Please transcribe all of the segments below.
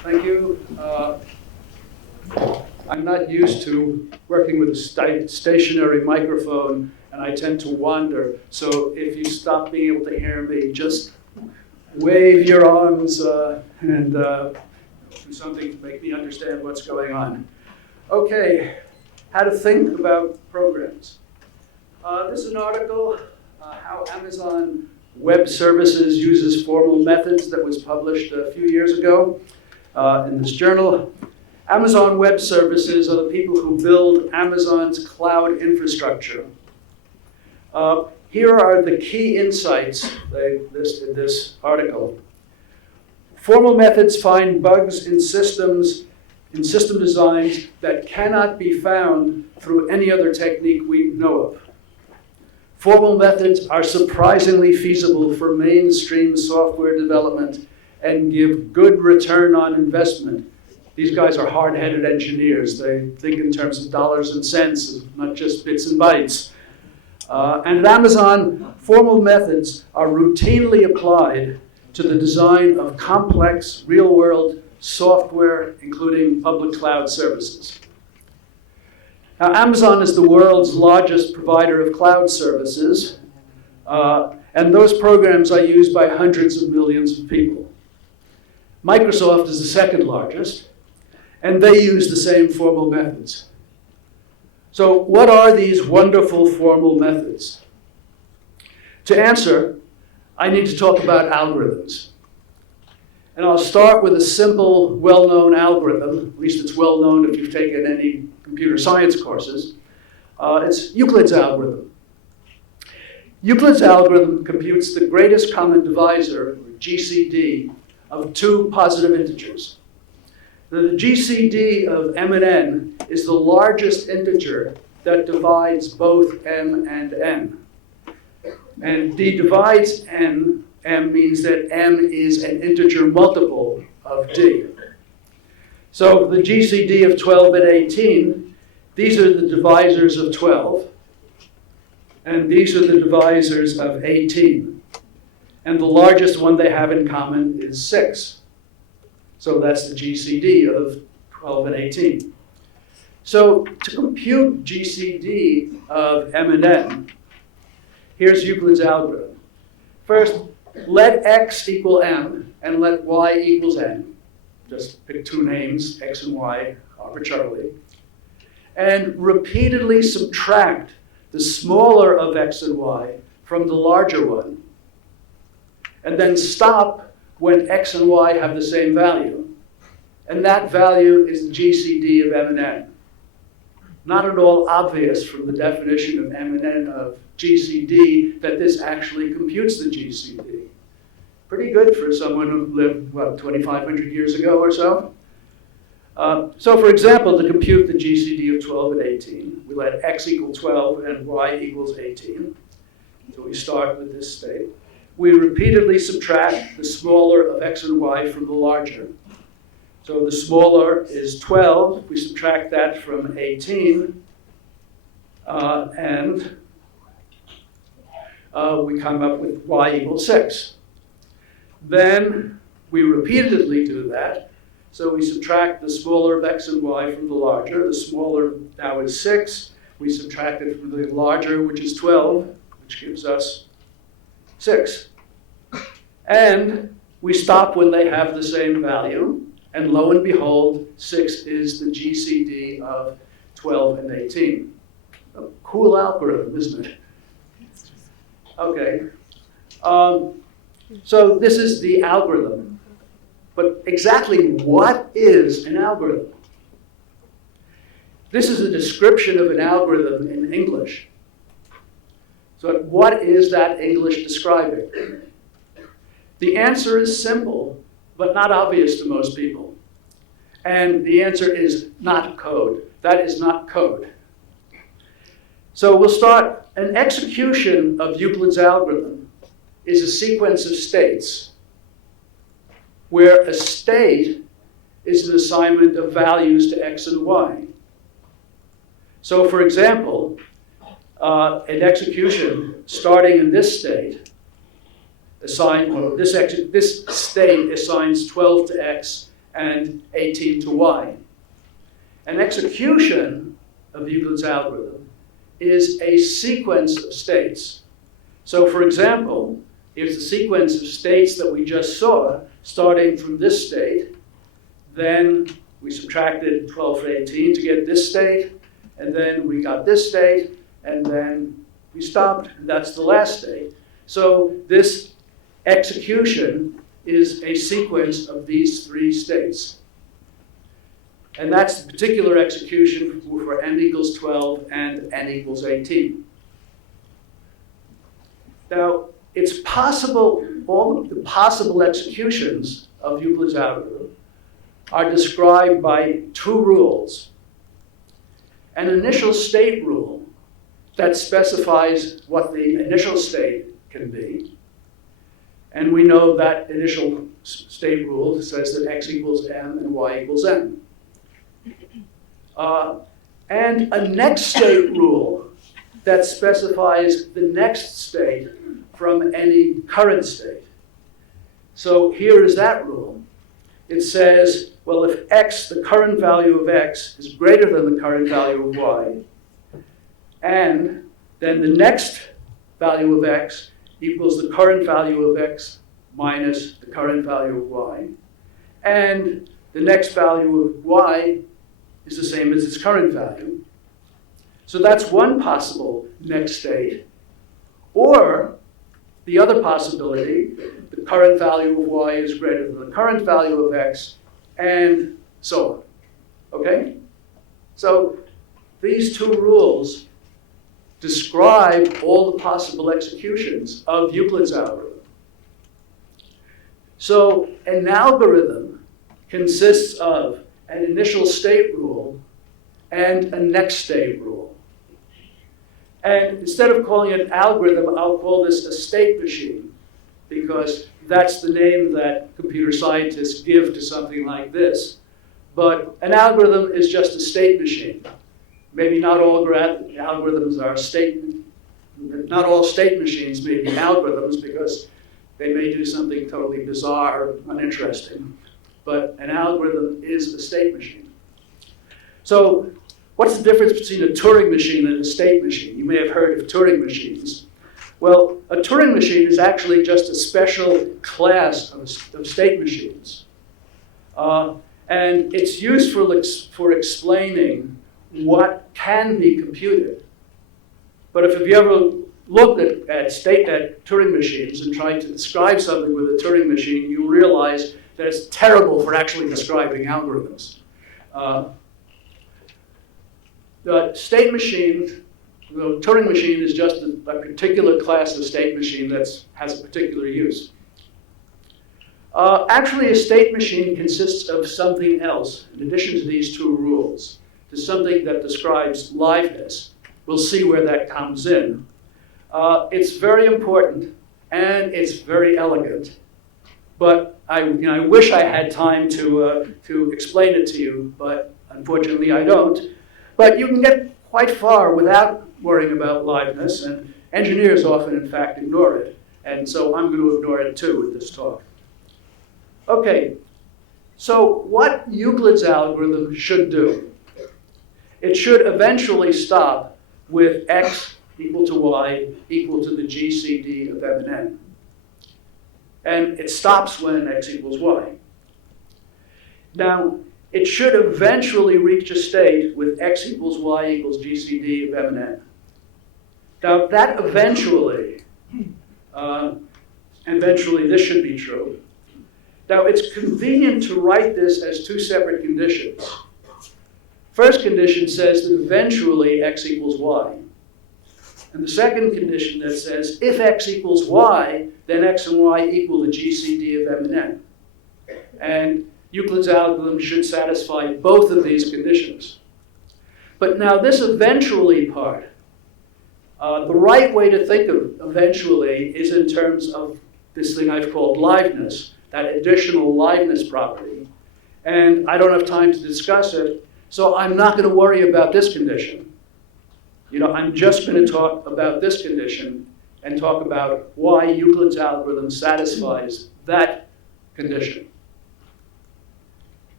Thank you. I'm not used to working with a stationary microphone, and I tend to wander. So if you stop being able to hear me, just wave your arms and do something to make me understand what's going on. Okay, how to think about programs. This is an article, How Amazon Web Services Uses Formal Methods, that was published a few years ago in this journal. Amazon Web Services are the people who build Amazon's cloud infrastructure. Here are the key insights they list in this article. Formal methods find bugs in system designs that cannot be found through any other technique we know of. Formal methods are surprisingly feasible for mainstream software development and give good return on investment. These guys are hard-headed engineers. They think in terms of dollars and cents, not just bits and bytes. And at Amazon, formal methods are routinely applied to the design of complex, real-world software, including public cloud services. Now, Amazon is the world's largest provider of cloud services, and those programs are used by hundreds of millions of people. Microsoft is the second largest, and they use the same formal methods. So what are these wonderful formal methods? To answer, I need to talk about algorithms. And I'll start with a simple, well-known algorithm. At least it's well-known if you've taken any computer science courses. It's Euclid's algorithm. Euclid's algorithm computes the greatest common divisor, or GCD, of two positive integers. Now, the GCD of m and n is the largest integer that divides both m and n. And d divides m means that m is an integer multiple of d. So the GCD of 12 and 18, these are the divisors of 12, and these are the divisors of 18. And the largest one they have in common is 6. So that's the GCD of 12 and 18. So to compute GCD of m and n, here's Euclid's algorithm. First, let x equal m and let y equals n. Just pick two names, x and y, arbitrarily. And repeatedly subtract the smaller of x and y from the larger one. And then stop when x and y have the same value. And that value is the GCD of m and n. Not at all obvious from the definition of m and n of GCD that this actually computes the GCD. Pretty good for someone who lived, what, 2,500 years ago or so? So for example, to compute the GCD of 12 and 18, we let x equal 12 and y equals 18. So we start with this state. We repeatedly subtract the smaller of x and y from the larger. So the smaller is 12. We subtract that from 18. And we come up with y equals 6. Then we repeatedly do that. So we subtract the smaller of x and y from the larger. The smaller now is 6. We subtract it from the larger, which is 12, which gives us 6. And we stop when they have the same value. And lo and behold, 6 is the GCD of 12 and 18. A cool algorithm, isn't it? Okay. So this is the algorithm. But exactly what is an algorithm? This is a description of an algorithm in English. So what is that English describing? The answer is simple, but not obvious to most people. And the answer is not code. That is not code. So we'll start. An execution of Euclid's algorithm is a sequence of states where a state is an assignment of values to x and y. So for example, an execution starting in this state, this state assigns 12 to x and 18 to y. An execution of Euclid's algorithm is a sequence of states. So for example, here's the sequence of states that we just saw, starting from this state. Then we subtracted 12 from 18 to get this state, and then we got this state, and then we stopped, and that's the last state. So this execution is a sequence of these three states. And that's the particular execution for n equals 12 and n equals 18. Now, it's possible, all of the possible executions of Euclid's algorithm are described by two rules. An initial state rule that specifies what the initial state can be. And we know that initial state rule says that x equals m and y equals n. And a next state rule that specifies the next state from any current state. So here is that rule. It says, well, if x, the current value of x, is greater than the current value of y, and then the next value of x equals the current value of x minus the current value of y, and the next value of y is the same as its current value. So that's one possible next state. Or the other possibility, the current value of y is greater than the current value of x, and so on. Okay? So these two rules describe all the possible executions of Euclid's algorithm. So an algorithm consists of an initial state rule and a next state rule. And instead of calling it an algorithm, I'll call this a state machine, because that's the name that computer scientists give to something like this. But an algorithm is just a state machine. Maybe not all algorithms are not all state machines may be algorithms, because they may do something totally bizarre or uninteresting. But an algorithm is a state machine. So what's the difference between a Turing machine and a state machine? You may have heard of Turing machines. Well, a Turing machine is actually just a special class of state machines. And it's used for explaining what can be computed. But if you ever looked at Turing machines and tried to describe something with a Turing machine, you realize that it's terrible for actually describing algorithms. The state machine, the Turing machine is just a particular class of state machine that has a particular use. Actually, a state machine consists of something else, in addition to these two rules. There's something that describes liveness. We'll see where that comes in. It's very important, and it's very elegant. But I wish I had time to explain it to you, but unfortunately I don't. But you can get quite far without worrying about liveness, and engineers often, in fact, ignore it. And so I'm going to ignore it too with this talk. Okay, so what Euclid's algorithm should do? It should eventually stop with x equal to y equal to the GCD of m and n. And it stops when x equals y. Now, it should eventually reach a state with x equals y equals GCD of m and n. Now, that eventually this should be true. Now, it's convenient to write this as two separate conditions. First condition says that eventually x equals y. And the second condition that says if x equals y, then x and y equal the GCD of m and n. And Euclid's algorithm should satisfy both of these conditions. But now this eventually part, the right way to think of eventually is in terms of this thing I've called liveness, that additional liveness property. And I don't have time to discuss it, so I'm not going to worry about this condition. I'm just going to talk about this condition and talk about why Euclid's algorithm satisfies that condition.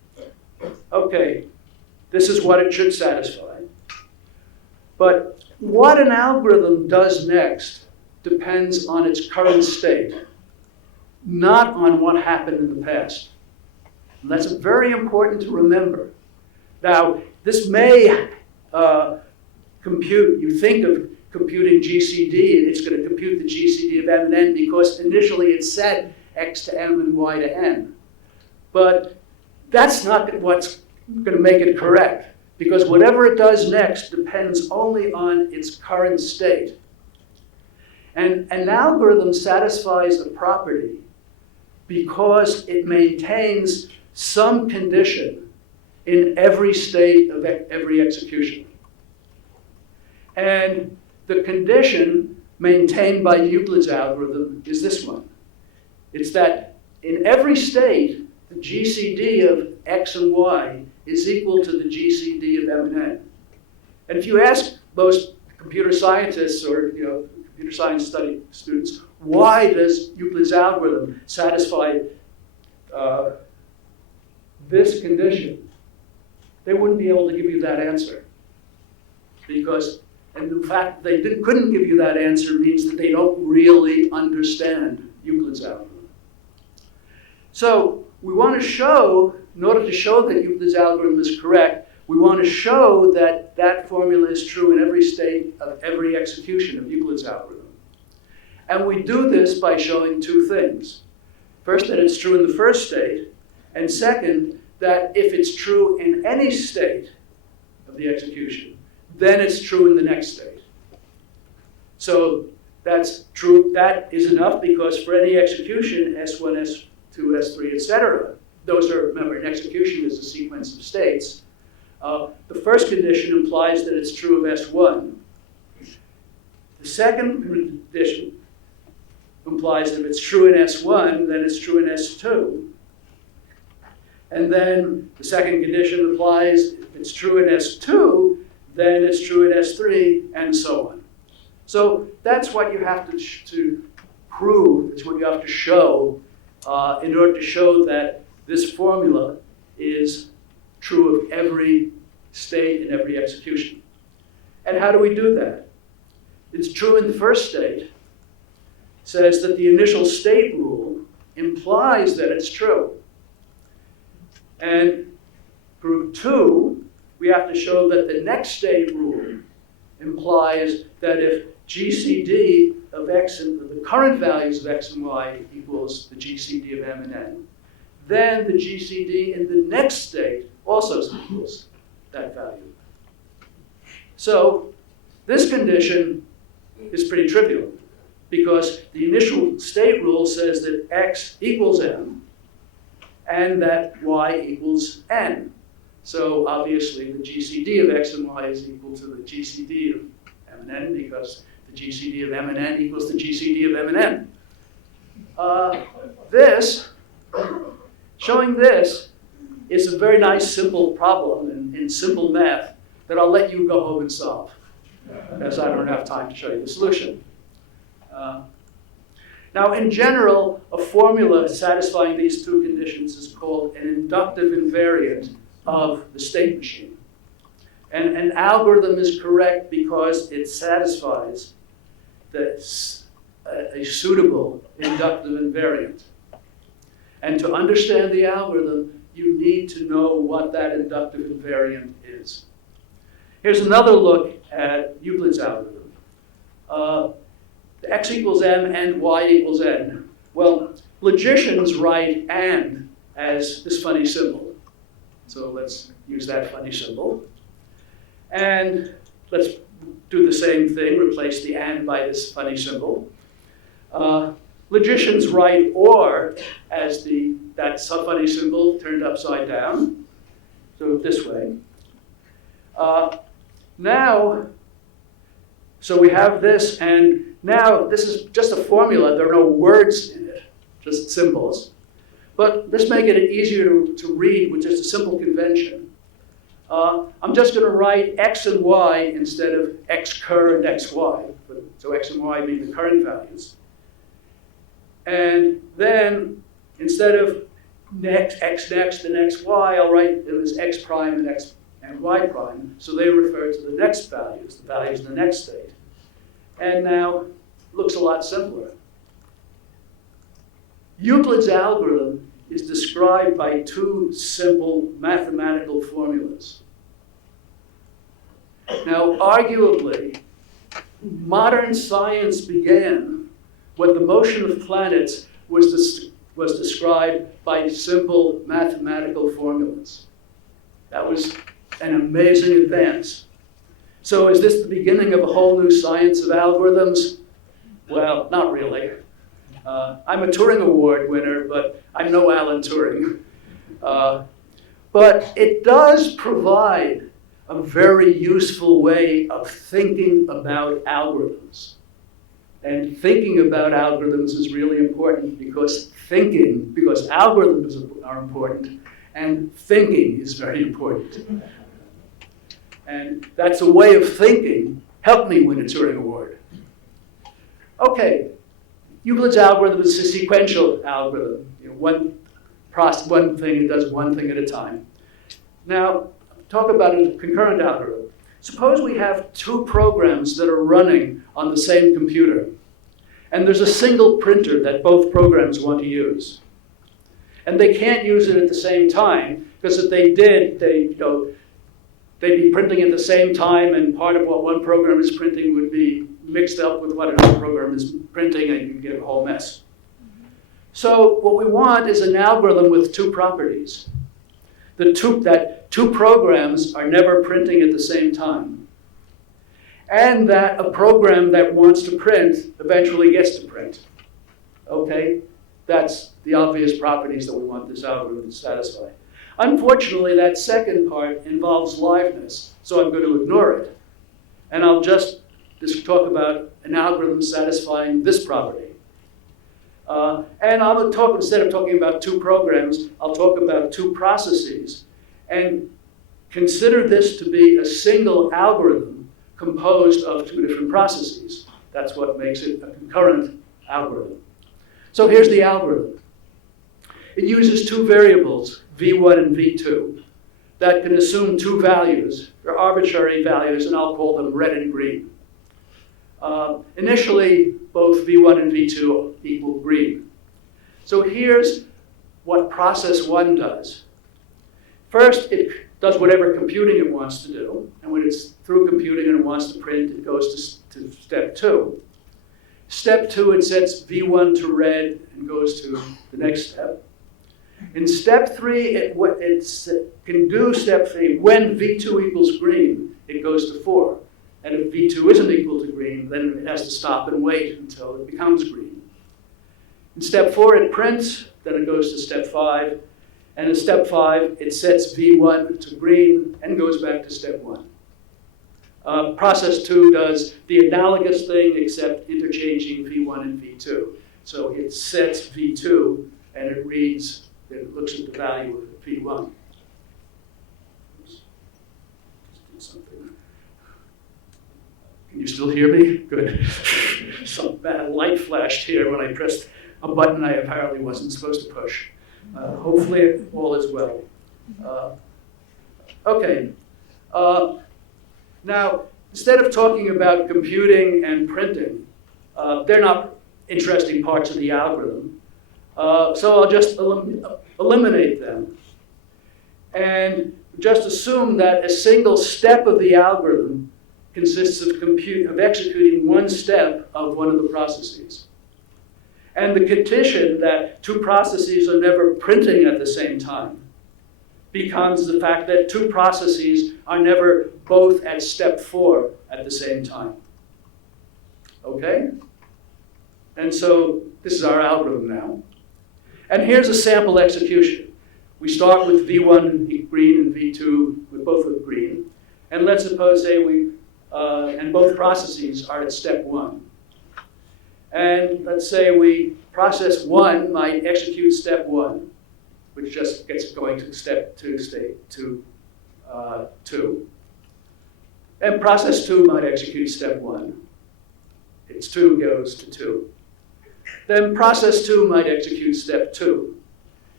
okay, this is what it should satisfy. But what an algorithm does next depends on its current state, not on what happened in the past. And that's very important to remember. Now, this may compute, you think of computing GCD, and it's going to compute the GCD of m and n because initially it said x to m and y to n. But that's not what's going to make it correct, because whatever it does next depends only on its current state. And an algorithm satisfies a property because it maintains some condition in every state of every execution. And the condition maintained by Euclid's algorithm is this one. It's that in every state, the GCD of x and y is equal to the GCD of m and n. And if you ask most computer scientists or computer science study students, why does Euclid's algorithm satisfy this condition, they wouldn't be able to give you that answer. And the fact they couldn't give you that answer means that they don't really understand Euclid's algorithm. So we want to show, in order to show that Euclid's algorithm is correct, we want to show that that formula is true in every state of every execution of Euclid's algorithm. And we do this by showing two things. First, that it's true in the first state, and second, that if it's true in any state of the execution, then it's true in the next state. So that's true. That is enough because for any execution, S1, S2, S3, etc., those are, remember, an execution is a sequence of states. The first condition implies that it's true of S1. The second condition implies that if it's true in S1, then it's true in S2. And then the second condition implies if it's true in S2, then it's true in S3, and so on. So that's what you have to prove, it's what you have to show in order to show that this formula is true of every state in every execution. And how do we do that? It's true in the first state. It says that the initial state rule implies that it's true. And group 2, we have to show that the next state rule implies that if GCD of x and the current values of x and y equals the GCD of m and n, then the GCD in the next state also equals that value. So this condition is pretty trivial because the initial state rule says that x equals m and that y equals n. So obviously the GCD of x and y is equal to the GCD of m and n because the GCD of m and n equals the GCD of m and n. Showing this is a very nice simple problem in simple math that I'll let you go home and solve, as I don't have time to show you the solution. Now, in general, a formula satisfying these two conditions is called an inductive invariant of the state machine. And an algorithm is correct because it satisfies a suitable inductive invariant. And to understand the algorithm, you need to know what that inductive invariant is. Here's another look at Euclid's algorithm. X equals m and y equals n. Well, logicians write and as this funny symbol. So let's use that funny symbol. And let's do the same thing, replace the and by this funny symbol. Logicians write or as that funny symbol turned upside down. So this way. So we have this, and now this is just a formula. There are no words in it, just symbols. But let's make it easier to read with just a simple convention. I'm just going to write x and y instead of x cur and xy. So x and y being the current values. And then instead of x next and x y, I'll write them as x prime and x and y prime. So they refer to the next values, the values in the next state. And now it looks a lot simpler. Euclid's algorithm is described by two simple mathematical formulas. Now, arguably, modern science began when the motion of planets was described by simple mathematical formulas. That was an amazing advance. So is this the beginning of a whole new science of algorithms? Well, not really. I'm a Turing Award winner, but I'm no Alan Turing. But it does provide a very useful way of thinking about algorithms. And thinking about algorithms is really important because algorithms are important, and thinking is very important. And that's a way of thinking helped me win a Turing Award. Okay, Euclid's algorithm is a sequential algorithm. One thing, it does one thing at a time. Now, talk about a concurrent algorithm. Suppose we have two programs that are running on the same computer, and there's a single printer that both programs want to use. And they can't use it at the same time, because if they did, they'd be printing at the same time, and part of what one program is printing would be mixed up with what another program is printing, and you get a whole mess. So what we want is an algorithm with two properties. That two programs are never printing at the same time. And that a program that wants to print eventually gets to print. Okay? That's the obvious properties that we want this algorithm to satisfy. Unfortunately, that second part involves liveness, so I'm going to ignore it. And I'll just talk about an algorithm satisfying this property. And I'll talk, instead of talking about two programs, I'll talk about two processes. And consider this to be a single algorithm composed of two different processes. That's what makes it a concurrent algorithm. So here's the algorithm. It uses two variables, v1 and v2, that can assume two values, or arbitrary values, and I'll call them red and green. Initially, both v1 and v2 equal green. So here's what process 1 does. First, it does whatever computing it wants to do, and when it's through computing and it wants to print, it goes to step 2. Step 2, it sets v1 to red and goes to the next step. In step 3, it can do step 3. When v2 equals green, it goes to 4. And if v2 isn't equal to green, then it has to stop and wait until it becomes green. In step 4, it prints, then it goes to step 5. And in step 5, it sets v1 to green and goes back to step 1. Process 2 does the analogous thing, except interchanging v1 and v2. So it sets v2, and it reads, it looks at the value of v1. Oops. Just did something. Can you still hear me? Good. Some bad light flashed here when I pressed a button I apparently wasn't supposed to push. Hopefully all is well. Okay. Now, instead of talking about computing and printing, they're not interesting parts of the algorithm. So I'll just eliminate them. And just assume that a single step of the algorithm consists of executing one step of one of the processes. And the condition that two processes are never printing at the same time becomes the fact that two processes are never both at step 4 at the same time. Okay? And so this is our algorithm now. And here's a sample execution. We start with v1 green and v2 with both with green. And let's suppose, and both processes are at step 1. And let's say process 1 might execute step 1, which just gets going to step 2, state 2. And process 2 might execute step 1. Its 2 goes to 2. Then process 2 might execute step 2.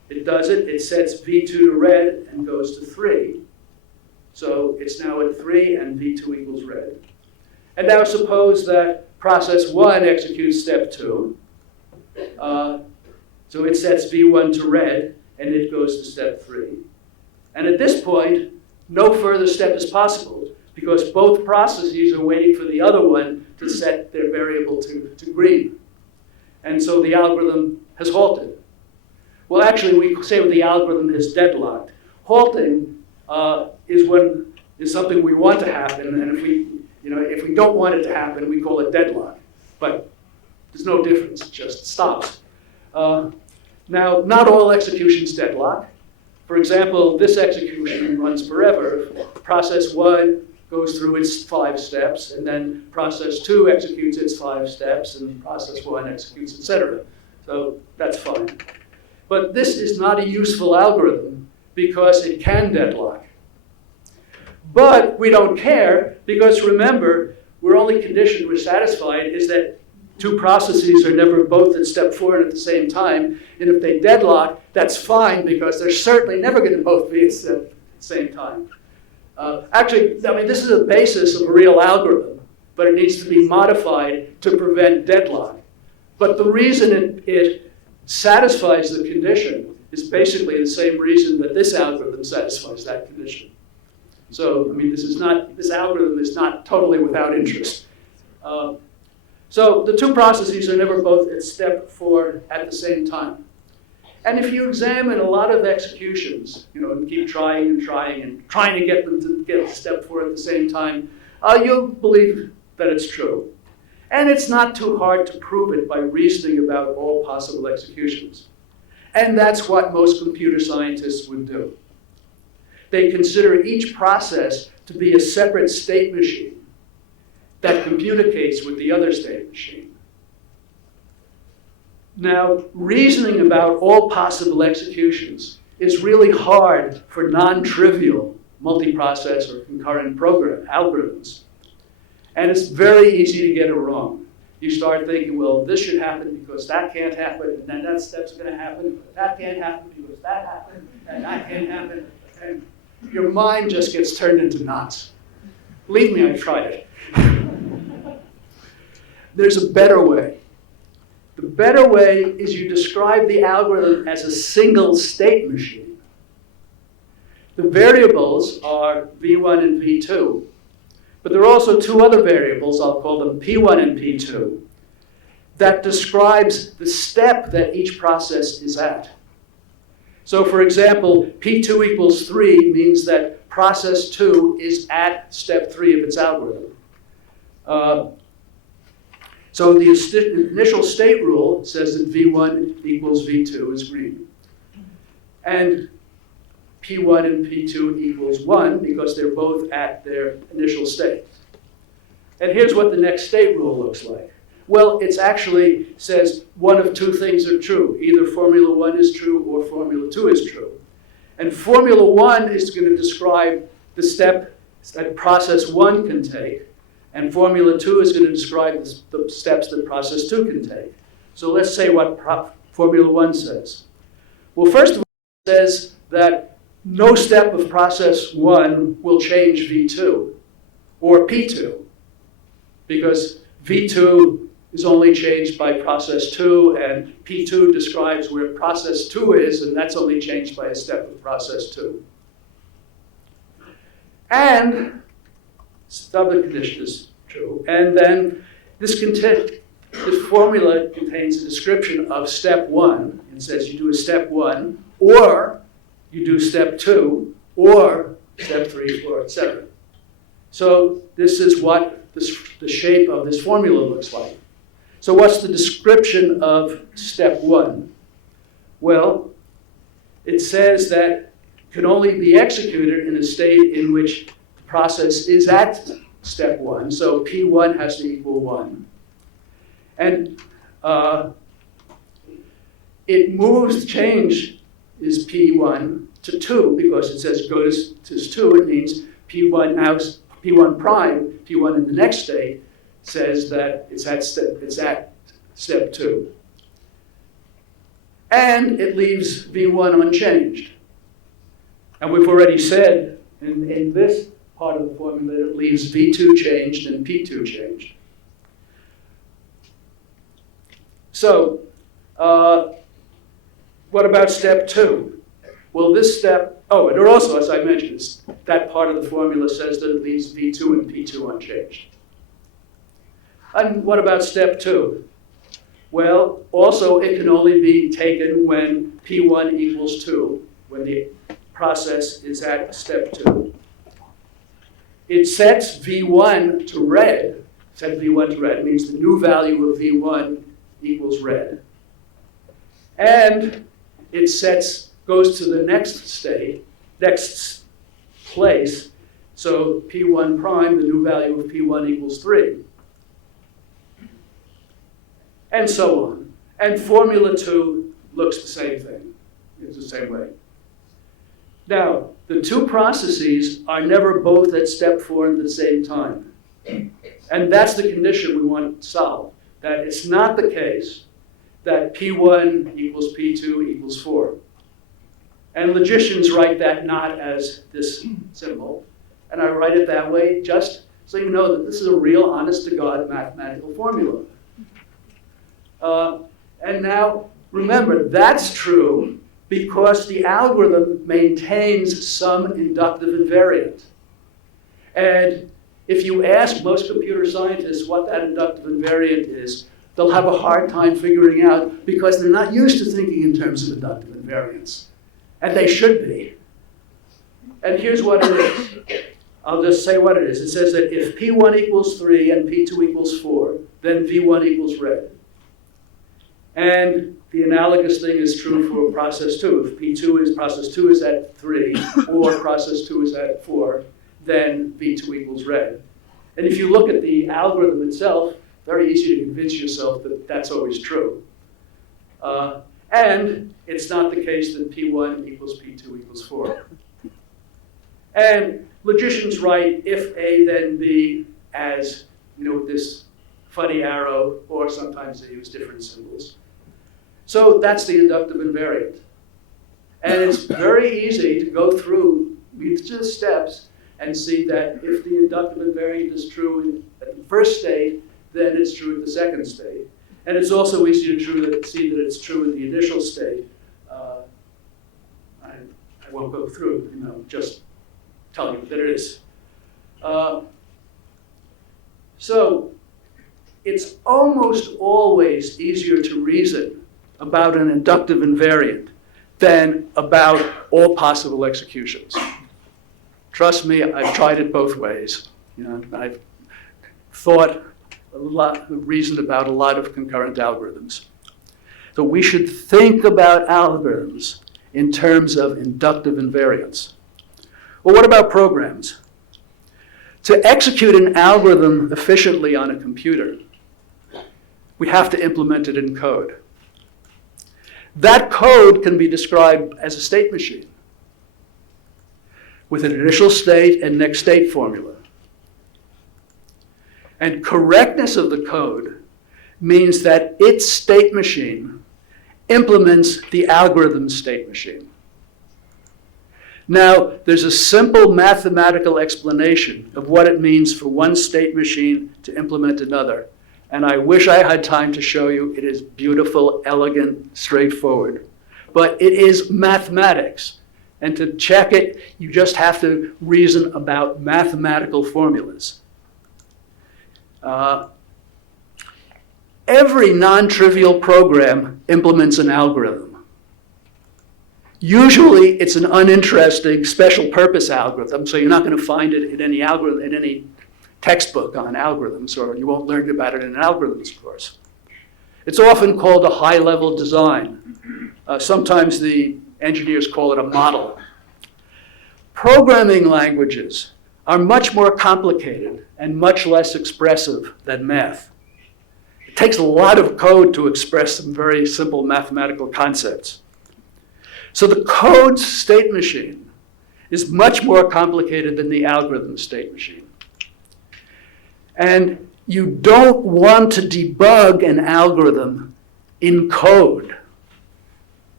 It does it. It sets V2 to red and goes to 3. So it's now at 3 and V2 equals red. And now suppose that process 1 executes step 2. So it sets V1 to red and it goes to step 3. And at this point, no further step is possible because both processes are waiting for the other one to set their variable to green. And so the algorithm has halted. Well, actually, we say the algorithm has deadlocked. Halting is something we want to happen, and if we don't want it to happen, we call it deadlock. But there's no difference; it just stops. Now, not all executions deadlock. For example, this execution runs forever. Process 1 goes through its 5 steps, and then process 2 executes its 5 steps, and process 1 executes, etc. So that's fine. But this is not a useful algorithm because it can deadlock. But we don't care because remember, we're only conditioned, we're satisfied, is that 2 processes are never both at step 4 and at the same time. And if they deadlock, that's fine because they're certainly never going to both be at the same time. Actually, I mean, this is the basis of a real algorithm, but it needs to be modified to prevent deadlock. But the reason it satisfies the condition is basically the same reason that this algorithm satisfies that condition. So, I mean, this algorithm is not totally without interest. So the 2 processes are never both at step 4 at the same time. And if you examine a lot of executions, and keep trying and trying to get them to get to step 4 at the same time, you'll believe that it's true. And it's not too hard to prove it by reasoning about all possible executions. And that's what most computer scientists would do. They consider each process to be a separate state machine that communicates with the other state machine. Now, reasoning about all possible executions is really hard for non-trivial multiprocess or concurrent program algorithms. And it's very easy to get it wrong. You start thinking, well, this should happen because that can't happen, and then that step's going to happen, but that can't happen because that happened, and that can't happen. And your mind just gets turned into knots. Believe me, I've tried it. There's a better way. The better way is you describe the algorithm as a single state machine. The variables are V1 and V2. But there are also 2 other variables, I'll call them P1 and P2, that describes the step that each process is at. So for example, P2 equals 3 means that process 2 is at step 3 of its algorithm. So the initial state rule says that V1 equals V2 is green. And P1 and P2 equals 1 because they're both at their initial state. And here's what the next state rule looks like. Well, it actually says one of 2 things are true. Either formula 1 is true or formula 2 is true. And formula 1 is going to describe the step that process 1 can take. And formula 2 is going to describe the steps that process 2 can take. So let's say what formula 1 says. Well, first of all, it says that no step of process 1 will change V2 or P2 because V2 is only changed by process 2 and P2 describes where process 2 is and that's only changed by a step of process 2. And the other condition is true. And then this formula contains a description of step 1. It says you do a step 1 or you do step 2, or step 3, 4, etc. So this is what the shape of this formula looks like. So what's the description of step 1? Well, it says that it can only be executed in a state in which the process is at step 1. So P1 has to equal 1. And it moves change is P1 to 2 because it says go to 2. It means P1 now P1 prime, P1 in the next state says that it's at step 2. and it leaves V1 unchanged. And we've already said in this part of the formula that it leaves V2 changed and P2 changed. So, what about step 2? Well, this step, oh, and also, as I mentioned, that part of the formula says that it leaves V2 and P2 unchanged. And what about step 2? Well, also it can only be taken when P1 equals 2, when the process is at step 2. It sets V1 to red. Set V1 to red means the new value of V1 equals red. And it goes to the next state, next place. So P1 prime, the new value of P1 equals 3. And so on. And formula 2 looks the same thing. It's the same way. Now, the two processes are never both at step 4 at the same time. And that's the condition we want to solve. That it's not the case that P1 equals P2 equals 4. And logicians write that not as this symbol. And I write it that way just so you know that this is a real, honest-to-God mathematical formula. And now, remember, that's true because the algorithm maintains some inductive invariant. And if you ask most computer scientists what that inductive invariant is, they'll have a hard time figuring out because they're not used to thinking in terms of inductive invariance. And they should be. And here's what it is. I'll just say what it is. It says that if P1 equals 3 and P2 equals 4, then V1 equals red. And the analogous thing is true for process 2. If process 2 is at 3 or process 2 is at 4, then V2 equals red. And if you look at the algorithm itself, very easy to convince yourself that that's always true. And it's not the case that P1 equals P2 equals 4. And logicians write if A then B as, this funny arrow, or sometimes they use different symbols. So that's the inductive invariant. And it's very easy to go through these steps and see that if the inductive invariant is true at the first state, then it's true at the second state. And it's also easy to see that it's true at the initial state. I won't go through, just tell you that it is. So it's almost always easier to reason about an inductive invariant than about all possible executions. Trust me, I've tried it both ways. I've reasoned about a lot of concurrent algorithms. So we should think about algorithms in terms of inductive invariance. Well, what about programs? To execute an algorithm efficiently on a computer, we have to implement it in code. That code can be described as a state machine with an initial state and next state formula. And correctness of the code means that its state machine implements the algorithm's state machine. Now, there's a simple mathematical explanation of what it means for one state machine to implement another. And I wish I had time to show you. It is beautiful, elegant, straightforward. But it is mathematics. And to check it, you just have to reason about mathematical formulas. Every non-trivial program implements an algorithm. Usually, it's an uninteresting special purpose algorithm, so you're not going to find it in any algorithm, in any textbook on algorithms, or you won't learn about it in an algorithms course. It's often called a high-level design. Sometimes the engineers call it a model. Programming languages are much more complicated and much less expressive than math. It takes a lot of code to express some very simple mathematical concepts. So the code's state machine is much more complicated than the algorithm's state machine. And you don't want to debug an algorithm in code.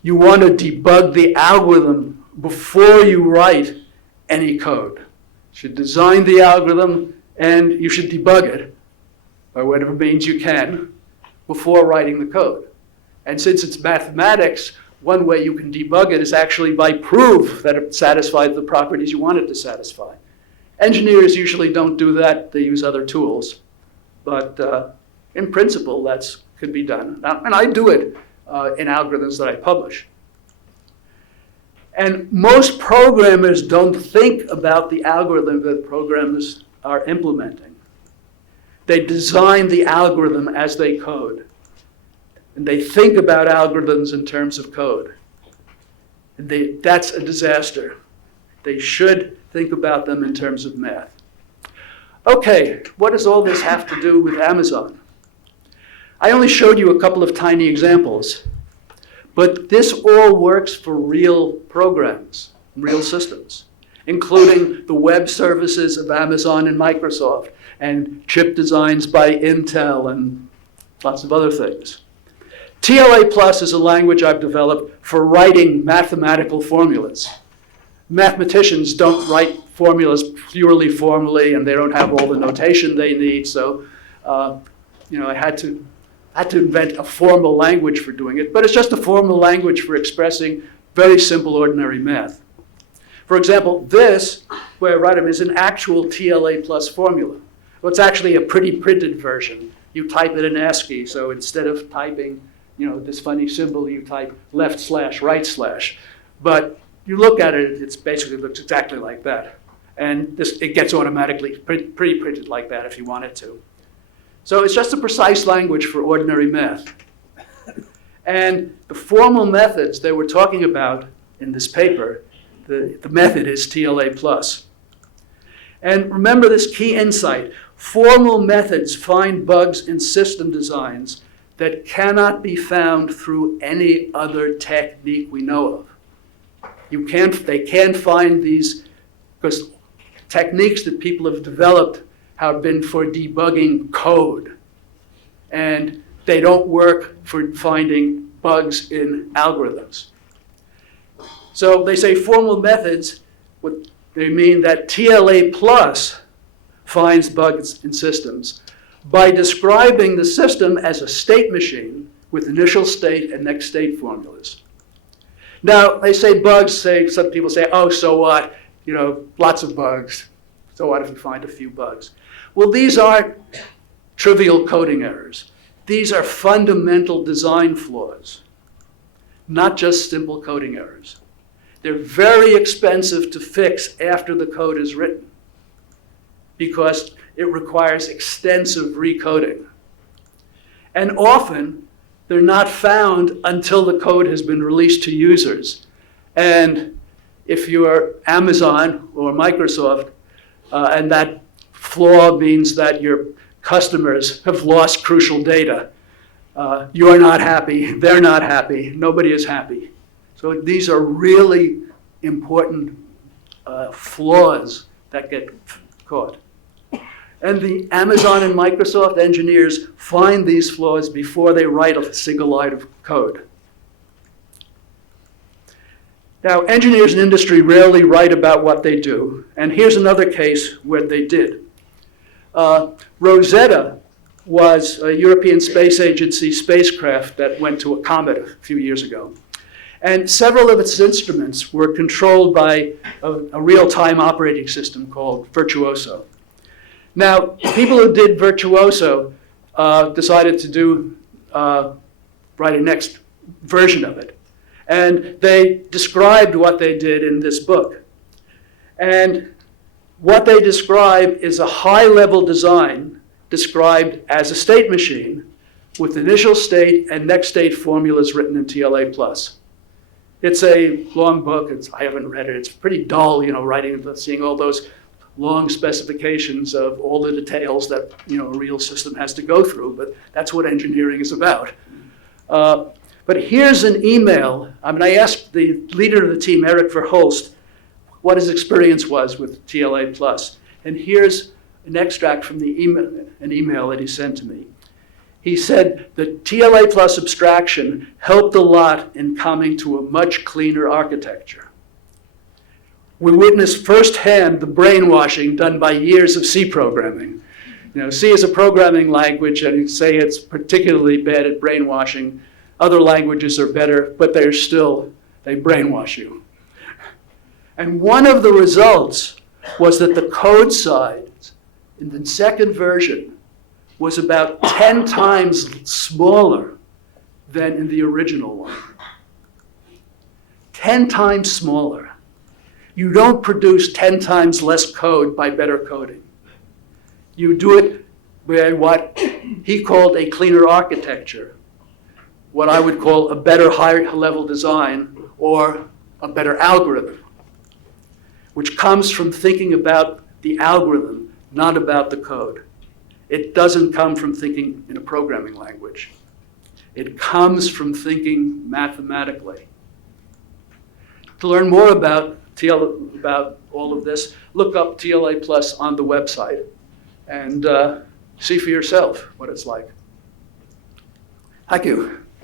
you want to debug the algorithm before you write any code. You should design the algorithm and you should debug it by whatever means you can before writing the code. And since it's mathematics, one way you can debug it is actually by proof that it satisfies the properties you want it to satisfy. Engineers usually don't do that. They use other tools. But in principle, that could be done. And I do it in algorithms that I publish. And most programmers don't think about the algorithm that programmers are implementing. They design the algorithm as they code. And they think about algorithms in terms of code. And that's a disaster. They should think about them in terms of math. Okay, what does all this have to do with Amazon? I only showed you a couple of tiny examples, but this all works for real programs, real systems, including the web services of Amazon and Microsoft, and chip designs by Intel, and lots of other things. TLA Plus is a language I've developed for writing mathematical formulas. Mathematicians don't write formulas purely formally, and they don't have all the notation they need, so I had to invent a formal language for doing it, but it's just a formal language for expressing very simple ordinary math. For example, this, where I write them, is an actual TLA Plus formula. Well, it's actually a pretty printed version. You type it in ASCII, so instead of typing this funny symbol, you type left slash, right slash. But you look at it, it basically looks exactly like that. And it gets automatically pre-printed like that if you want it to. So it's just a precise language for ordinary math. And the formal methods they were talking about in this paper, the method is TLA plus. And remember this key insight. Formal methods find bugs in system designs that cannot be found through any other technique we know of. They can't find these, because techniques that people have developed have been for debugging code. And they don't work for finding bugs in algorithms. So they say formal methods, they mean that TLA plus finds bugs in systems by describing the system as a state machine with initial state and next state formulas. Now, they say bugs, some people say, oh, so what? Lots of bugs. So what if we find a few bugs? Well, these aren't trivial coding errors. These are fundamental design flaws, not just simple coding errors. They're very expensive to fix after the code is written because it requires extensive recoding. And often, they're not found until the code has been released to users. And if you're Amazon or Microsoft, and that flaw means that your customers have lost crucial data, you're not happy, they're not happy, nobody is happy. So these are really important flaws that get caught. And the Amazon and Microsoft engineers find these flaws before they write a single line of code. Now, engineers in industry rarely write about what they do, and here's another case where they did. Rosetta was a European Space Agency spacecraft that went to a comet a few years ago. And several of its instruments were controlled by a real-time operating system called Virtuoso. Now, people who did Virtuoso decided to write a next version of it. And they described what they did in this book. And what they describe is a high-level design described as a state machine with initial state and next state formulas written in TLA+. It's a long book. I haven't read it. It's pretty dull, seeing all those long specifications of all the details that a real system has to go through, but that's what engineering is about. But here's an email. I asked the leader of the team, Eric Verhulst, what his experience was with TLA+. And here's an extract from an email that he sent to me. he said that TLA plus abstraction helped a lot in coming to a much cleaner architecture. We witnessed firsthand the brainwashing done by years of C programming. You know, C is a programming language, and you say it's particularly bad at brainwashing. Other languages are better, but they brainwash you. And one of the results was that the code size in the second version was about 10 times smaller than in the original one. 10 times smaller. You don't produce 10 times less code by better coding. You do it by what he called a cleaner architecture, what I would call a better higher level design or a better algorithm, which comes from thinking about the algorithm, not about the code. It doesn't come from thinking in a programming language. It comes from thinking mathematically. To learn more about all of this, look up TLA Plus on the website and see for yourself what it's like. Thank you.